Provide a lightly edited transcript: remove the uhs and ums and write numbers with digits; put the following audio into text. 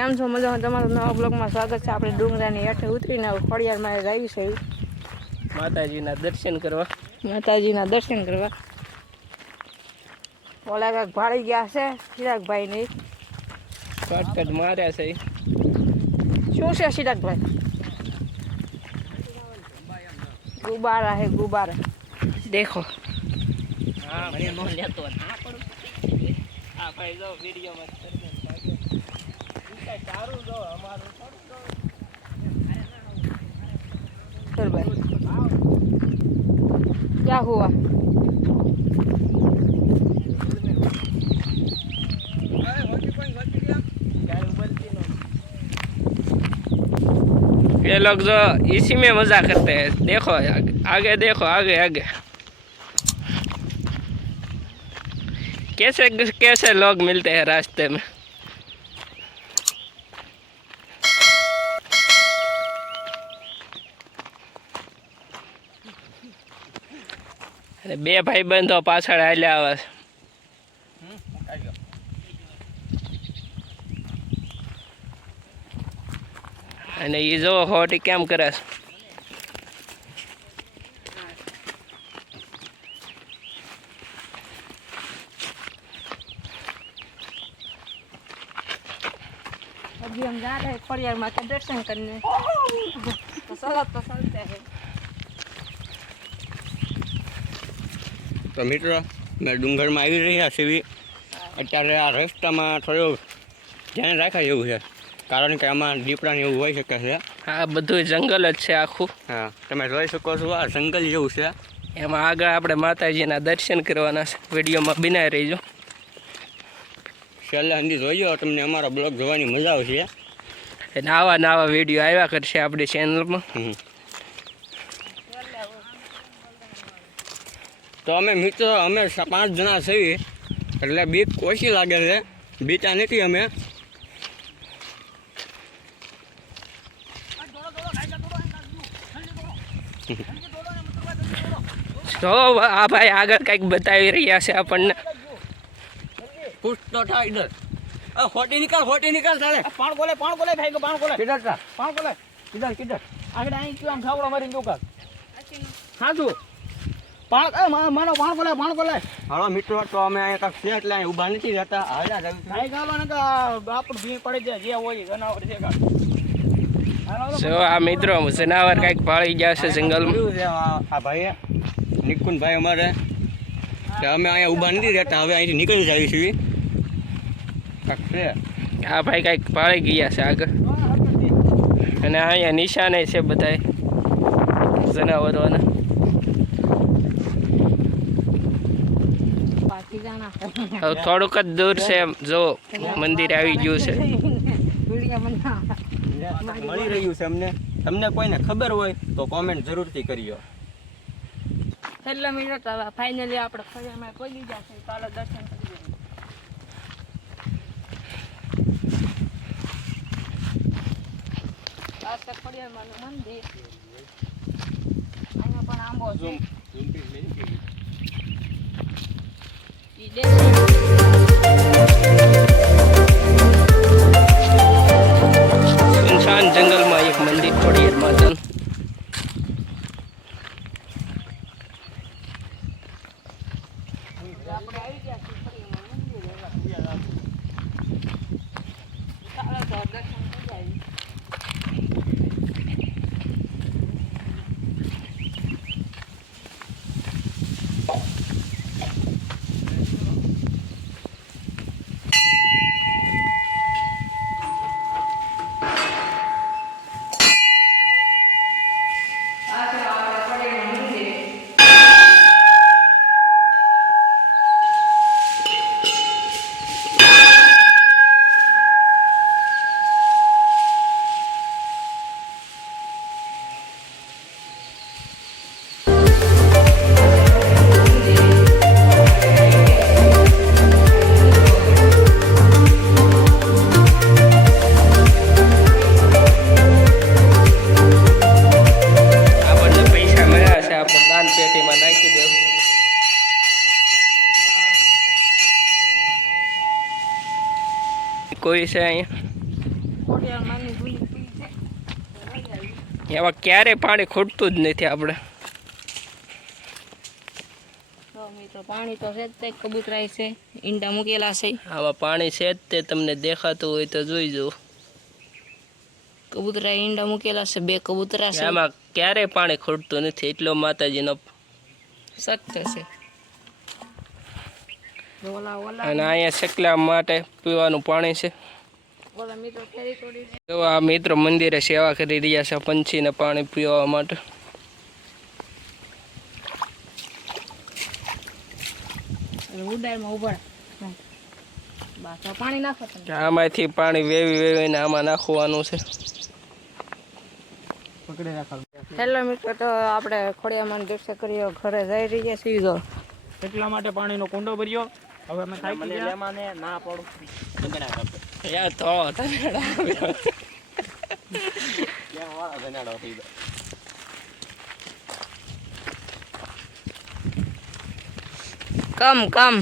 કેમ છો? મજામાં? તમારું નવા બ્લોગમાં સ્વાગત છે। આપણે ડુંગરાની હેઠે ઉતરીને ખોડિયારમાં જઈએ છીએ માતાજીના દર્શન કરવા। ઓલા કાંઈક ભાળી ગયા છે ચિરાગભાઈ શોર્ટકટ માર્યા છે। શું છે ચિરાગભાઈ? गुब्बारा है गुब्बारा, देखो। हाँ मैं नो लेतो ना पड़ो आ भाई जो वीडियो मत कर दे इनका चारू जो हमारो थोड़ो जो सर भाई क्या हुआ? ये लोग जो इसी में मजा करते हैं। देखो आगे देखो, आगे आगे कैसे कैसे लोग मिलते हैं रास्ते में। बे भाई बंधो पाछळ हाल्या आवे અને એ જો હોટી કેમ કરે છે। अभी हम जा रहे हैं खड़ियार माँ के दर्शन करने। तो चलते हैं। तो मित्रों मैं डूंगर में आई रही सीवी अत्यारे आ रस्ता में थोड़ो ध्यान राखा जेवुं छे कारण के आमां દીપડા ને એવું હોઈ શકે છે। આ બધું જંગલ જ છે આખું। હા તમે જોઈ શકો છો આ જંગલ જેવું છે। એમાં આગળ આપણે માતાજીના દર્શન કરવાના છે। વિડીયોમાં બિનાઈ રહીજો। છેલ્લે સુધી જોઈજો તમને અમારો બ્લોગ જોવાની મજા આવશે। અને આવા નવા વિડીયો આવ્યા કરશે આપણી ચેનલમાં। તો અમે મિત્રો અમે 5 જણા છીએ એટલે બીક ઓછી લાગે છે, બીતા નથી અમે। તો આ ભાઈ આગળ કંઈક બતાવી રહ્યા છે આપણને। पुश तो था इधर होटी निकाल साले पाण कोले भाई को पाण कोले किधर था पाण कोले किधर आगे आई क्यों हम खावड़ा मारी जो का हां तू पाण ए मानो पाण कोले हालो मित्रों तो અમે અહીંયા કાક છે એટલે અહીં ઊભા નથી રહેતા। હાલા ભાઈ ગાલો ને કે આપણ ભી પડી જાય જે હોય જનાવર છે કા જો આ મિત્રો જનાવર કંઈક પાળી ગયા છે જંગલમાં। આ ભાઈ નિકુન ભાઈ અમારે અમે અહીંયા ઊભા નથી રહેતા, હવે અહીંથી નીકળી જઈએ છીએ। કાક છે આ ભાઈ કંઈક પાળી ગયા છે આગળ અને અહીંયા નિશાને છે બધાય જનાવરોના। बाकी जाना હવે થોડુંક જ દૂર છે જો મંદિર આવી ગયું છે। वीडियो बना મળી રહ્યું છે અમને। તમને કોઈને ખબર હોય તો કોમેન્ટ જરૂરથી કરજો। છેલ્લે મિનિટ હવે ફાઇનલી આપણે ખોડિયારમાં પહોંચી ગયા છે। ચાલો દર્શન કરી લઈએ। આ છે ખોડિયારમાંનું મંદિર। અહીંયા પણ આંબો છે। ઈ દેશી સુનસાન જંગલમાં એક મંદિર ખોડિયાર માતાનું। આપણે આવી ગયા છીએ ખોડિયારમાં મંદિર। ચાલો તો દર્શન કરી આવીએ। કોઈ છે અહીંયા ખોડિયારમાંની ભૂલી છે. એમાં ક્યારે પાણી ખૂટતું જ નથી આપણે. તો મિત્રો પાણી તો છે જ તે કબૂતરાય છે, ઈંડા મૂકેલા છે. આમાં પાણી છે જ તે તમને દેખાતું હોય તો જોઈ જુઓ. કબૂતરા ઈંડા મૂકેલા છે, 2 કબૂતરા છે. આમાં ક્યારે પાણી ખૂટતું નથી, એટલો માતાજીનો. સત્ય છે. ઓલા અને અહીંયા સકલા માટે પીવાનું પાણી છે. ઓલા મિત્રો કેરી તોડી છે. તો આ મિત્રો મંદિરે સેવા કરી રહ્યા છે પંછીને પાણી પીવા માટે. ઉડારમાં ઉભા બસ પાણી નાખો તમે. આમાંથી પાણી વેવીને આમાં નાખવાનું છે. પકડી રાખો. હેલો મિત્રો, તો આપણે ખોડિયામાં દર્શન કરીએ, ઘરે જઈ રહ્યા છીએ. તો એટલા માટે પાણીનો કુંડો ભર્યો. હવે અમે થાકી ગયા. ના પડું યાર તો કમ